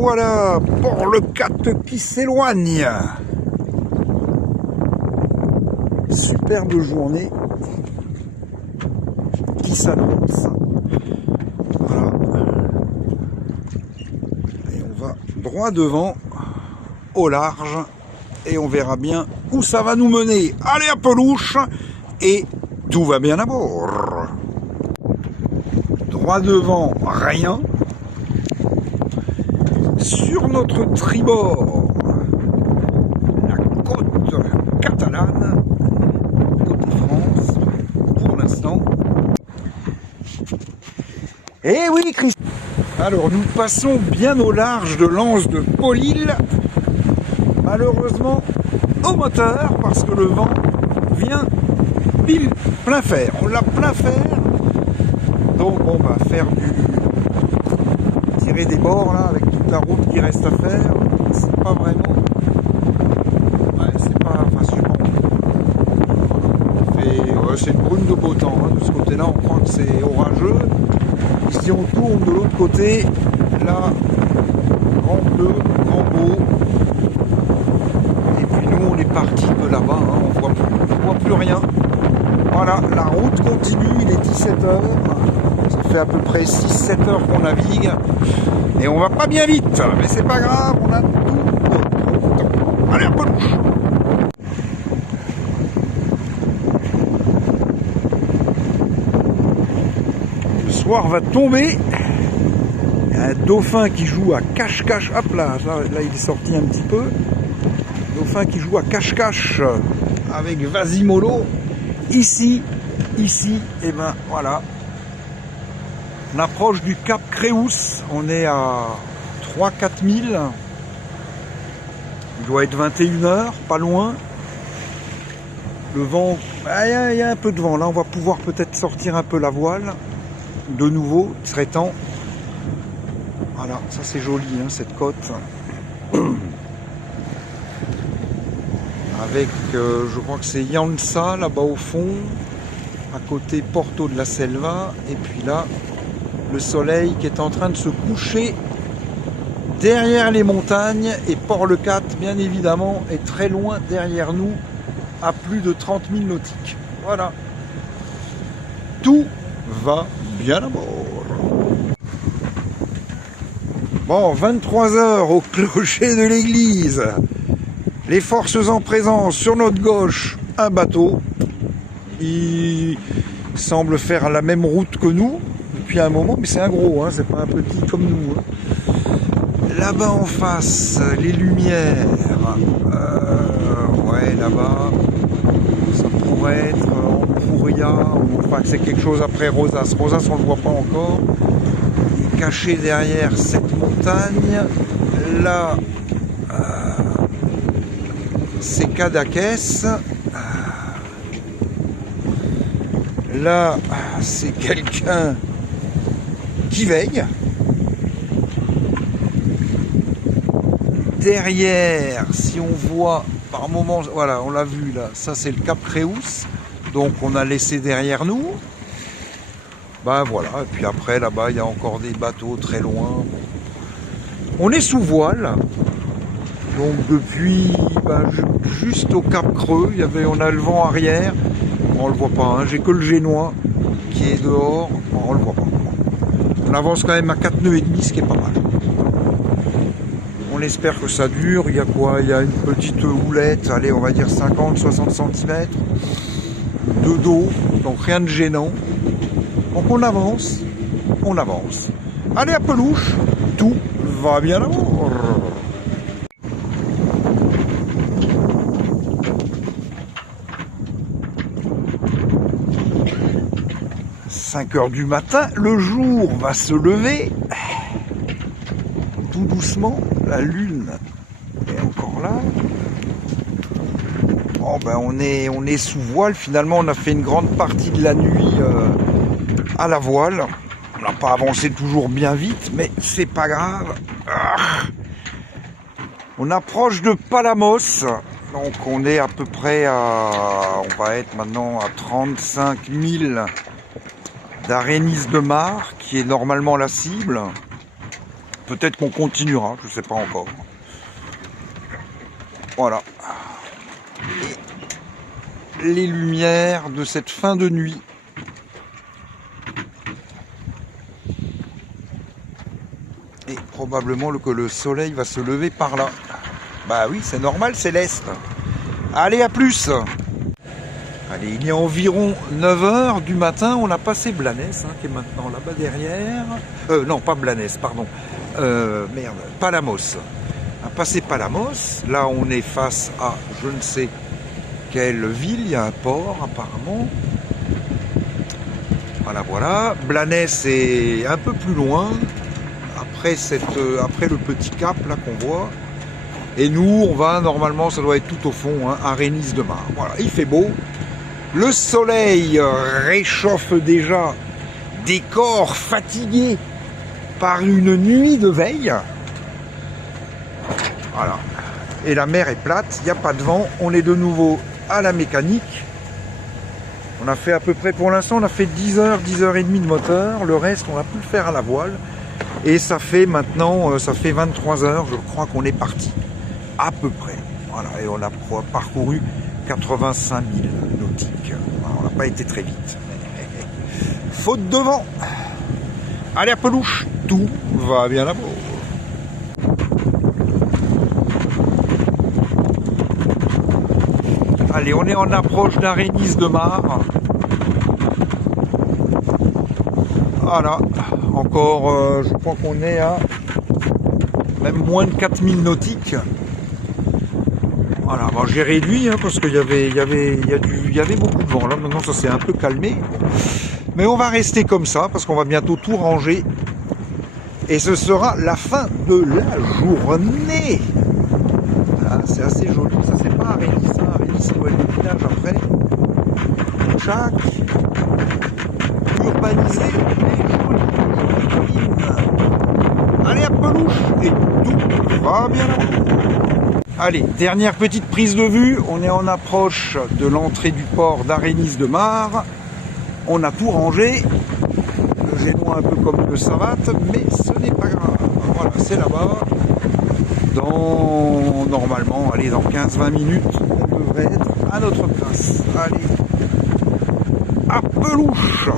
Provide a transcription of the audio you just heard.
voilà, Port-le-Cat qui s'éloigne. Superbe journée qui s'annonce. Voilà. Et on va droit devant, au large, et on verra bien où ça va nous mener. Allez à Pelouche, et tout va bien à bord. Droit devant, rien. Sur notre tribord, la côte catalane, côté France, pour l'instant. Eh oui, Christophe. Alors, nous passons bien au large de l'anse de Paulil, malheureusement au moteur, parce que le vent vient pile plein fer. On l'a plein fer, donc on va faire tirer des bords là, avec toute la route qui reste à faire. C'est pas vraiment... Ouais, c'est pas facilement. C'est une brune de beau temps, hein. De ce côté-là, on croit que c'est orageux. Si on tourne de l'autre côté, là, grand bleu, grand beau. Et puis nous, on est parti de là-bas, hein. On voit plus rien. Voilà, la route continue, il est 17h. Ça fait à peu près 6-7 heures qu'on navigue. Et on va pas bien vite, mais c'est pas grave, on a tout notre temps. Allez, à Pelouche. Le soir va tomber. Il y a un dauphin qui joue à cache-cache. Hop là, là il est sorti un petit peu. Dauphin qui joue à cache-cache avec Vasimolo. Ici, et ben voilà. On approche du Cap Créous. On est à 3-4 000. Il doit être 21h, pas loin. Le vent, il y a un peu de vent. Là, on va pouvoir peut-être sortir un peu la voile. De nouveau, il serait temps. Voilà, ça c'est joli, hein, cette côte. Avec, je crois que c'est Yansa, là-bas au fond. À côté Porto de la Selva. Et puis là, le soleil qui est en train de se coucher derrière les montagnes. Et Port-le-Cat, bien évidemment, est très loin derrière nous, à plus de 30 000 nautiques. Voilà. Tout va bien à bord. Bon, 23h au clocher de l'église. Les forces en présence sur notre gauche, un bateau. Il semble faire la même route que nous depuis un moment, mais c'est un gros, hein, c'est pas un petit comme nous. Hein. Là-bas en face, les lumières. Ouais, là-bas, ça pourrait être Empuria, ou enfin c'est quelque chose après Rosas. Rosas, on le voit pas encore. Il est caché derrière cette montagne. Là, c'est Cadaqués. Là, c'est quelqu'un qui veille. Derrière, si on voit par moments, voilà, on l'a vu là, ça c'est le Cap Créous, donc on a laissé derrière nous. Ben voilà, et puis après là-bas il y a encore des bateaux très loin. On est sous voile, donc depuis juste au Cap Creux, on a le vent arrière, on le voit pas, hein. J'ai que le génois qui est dehors, on le voit pas. On avance quand même à 4 nœuds et demi, ce qui est pas mal. On espère que ça dure. Il y a quoi? Il y a une petite houlette, allez, on va dire 50-60 cm de dos, donc rien de gênant. Donc on avance. Allez à Pelouche, tout va bien à bord. « 5 heures du matin, le jour va se lever. Tout doucement, la lune est encore là. Bon, ben on est sous voile. Finalement, on a fait une grande partie de la nuit à la voile. On n'a pas avancé toujours bien vite, mais c'est pas grave. On approche de Palamos. Donc on est à peu près on va être maintenant à 35 000 d'Arénis de Mar, qui est normalement la cible. peut-être qu'on continuera, je ne sais pas encore. Voilà. Et les lumières de cette fin de nuit. Et probablement que le soleil va se lever par là. Bah oui, c'est normal, c'est l'est. Allez, à plus. Allez, il y a environ 9h du matin, on a passé Blanes, qui est maintenant là-bas derrière. Non, pas Blanes, pardon. Merde, Palamos. On a passé Palamos. Là, on est face à je ne sais quelle ville. Il y a un port, apparemment. Voilà, voilà. Blanes est un peu plus loin. Après le petit cap là qu'on voit. Et nous, on va, normalement, ça doit être tout au fond, à Rénis-de-Mar. Voilà, il fait beau. Le soleil réchauffe déjà des corps fatigués par une nuit de veille. Voilà. Et la mer est plate, il n'y a pas de vent. On est de nouveau à la mécanique. On a fait à peu près, pour l'instant, on a fait 10h, 10h30 de moteur. Le reste, on a pu le faire à la voile. Et ça fait maintenant, ça fait 23h, je crois qu'on est parti. À peu près. Voilà. Et on a parcouru 85 000 nautiques. On n'a pas été très vite. Faute de vent. Allez à Pelouche, tout va bien là-bas. Allez, on est en approche d'Arénis-de-Mar. Voilà. Encore, je crois qu'on est à même moins de 4000 nautiques. Voilà, bon, j'ai réduit parce qu'il y avait beaucoup de vent. Là, maintenant, ça s'est un peu calmé. Mais on va rester comme ça parce qu'on va bientôt tout ranger. Et ce sera la fin de la journée. Voilà, c'est assez joli. Ça, c'est pas Arénis. Arénis, ça doit être le village après. Chaque urbanisé et joli. Allez à Pelouche et tout va bien là. Allez, dernière petite prise de vue, on est en approche de l'entrée du port d'Arénis-de-Mar. On a tout rangé, le génois un peu comme le savate, mais ce n'est pas grave. Voilà, c'est là-bas. Normalement, allez, dans 15-20 minutes, on devrait être à notre place. Allez, à Pelouche!